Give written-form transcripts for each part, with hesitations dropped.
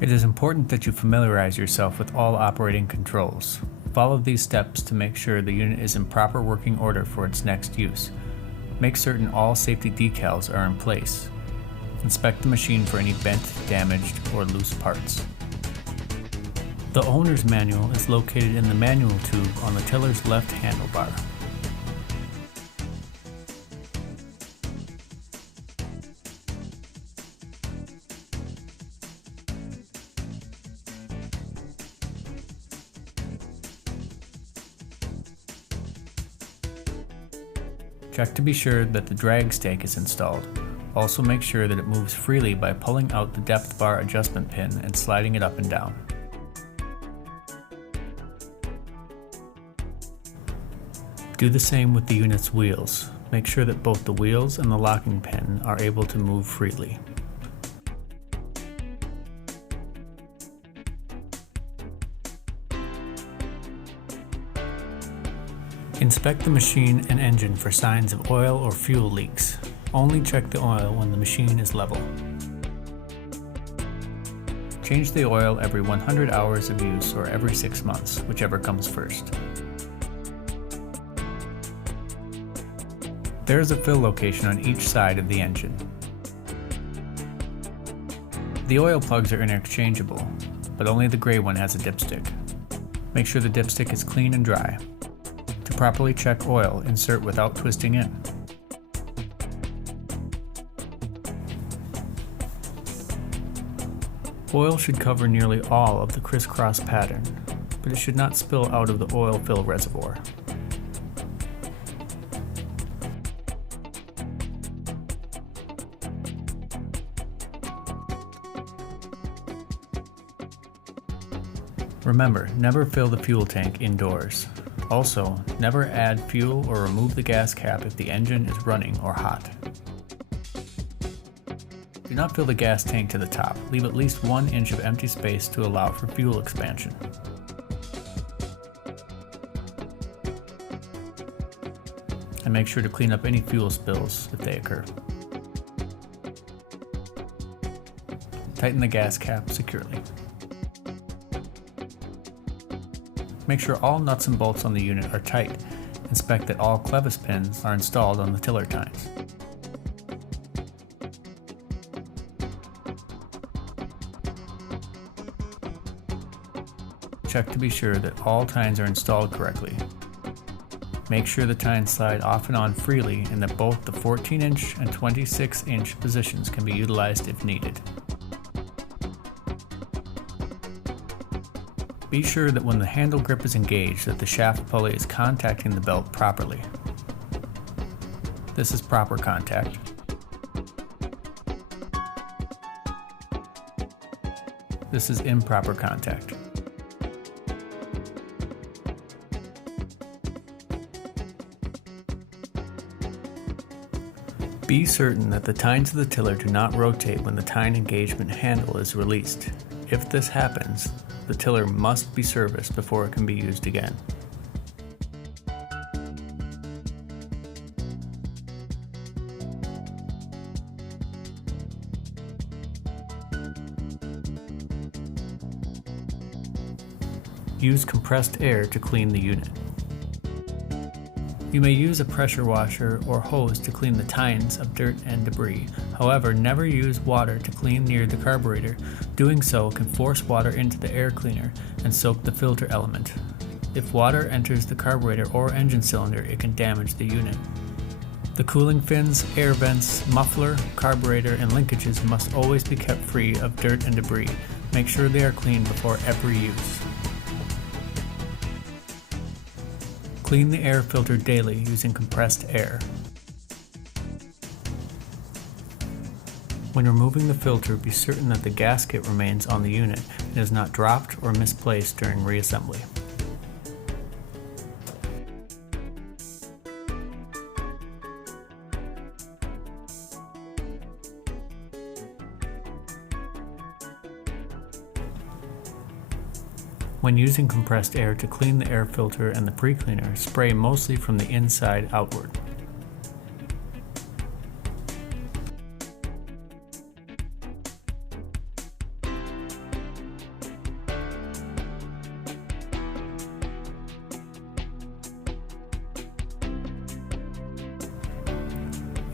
It is important that you familiarize yourself with all operating controls. Follow these steps to make sure the unit is in proper working order for its next use. Make certain all safety decals are in place. Inspect the machine for any bent, damaged, or loose parts. The owner's manual is located in the manual tube on the tiller's left handlebar. Check to be sure that the drag stake is installed. Also make sure that it moves freely by pulling out the depth bar adjustment pin and sliding it up and down. Do the same with the unit's wheels. Make sure that both the wheels and the locking pin are able to move freely. Inspect the machine and engine for signs of oil or fuel leaks. Only check the oil when the machine is level. Change the oil every 100 hours of use or every 6 months, whichever comes first. There is a fill location on each side of the engine. The oil plugs are interchangeable, but only the gray one has a dipstick. Make sure the dipstick is clean and dry. To properly check oil, insert without twisting in. Oil should cover nearly all of the crisscross pattern, but it should not spill out of the oil fill reservoir. Remember, never fill the fuel tank indoors. Also, never add fuel or remove the gas cap if the engine is running or hot. Do not fill the gas tank to the top. Leave at least 1 inch of empty space to allow for fuel expansion. And make sure to clean up any fuel spills if they occur. Tighten the gas cap securely. Make sure all nuts and bolts on the unit are tight. Inspect that all clevis pins are installed on the tiller tines. Check to be sure that all tines are installed correctly. Make sure the tines slide off and on freely and that both the 14-inch and 26-inch positions can be utilized if needed. Be sure that when the handle grip is engaged that the shaft pulley is contacting the belt properly. This is proper contact. This is improper contact. Be certain that the tines of the tiller do not rotate when the tine engagement handle is released. If this happens, the tiller must be serviced before it can be used again. Use compressed air to clean the unit. You may use a pressure washer or hose to clean the tines of dirt and debris. However, never use water to clean near the carburetor. Doing so can force water into the air cleaner and soak the filter element. If water enters the carburetor or engine cylinder, it can damage the unit. The cooling fins, air vents, muffler, carburetor, and linkages must always be kept free of dirt and debris. Make sure they are cleaned before every use. Clean the air filter daily using compressed air. When removing the filter, be certain that the gasket remains on the unit and is not dropped or misplaced during reassembly. When using compressed air to clean the air filter and the pre-cleaner, spray mostly from the inside outward.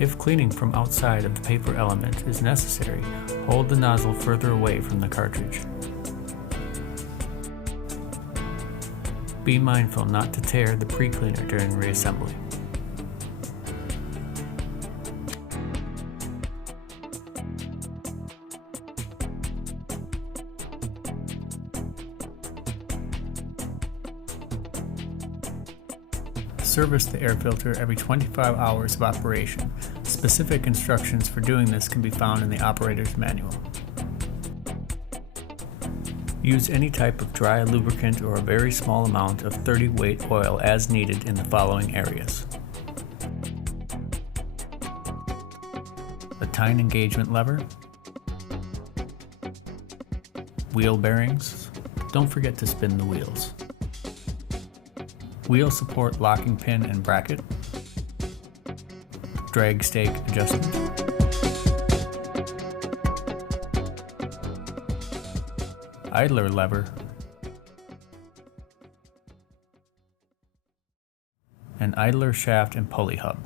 If cleaning from outside of the paper element is necessary, hold the nozzle further away from the cartridge. Be mindful not to tear the pre-cleaner during reassembly. Service the air filter every 25 hours of operation. Specific instructions for doing this can be found in the operator's manual. Use any type of dry lubricant or a very small amount of 30 weight oil as needed in the following areas: the tine engagement lever, wheel bearings, don't forget to spin the wheels, wheel support locking pin and bracket, drag stake adjustment, idler lever, and idler shaft and pulley hub.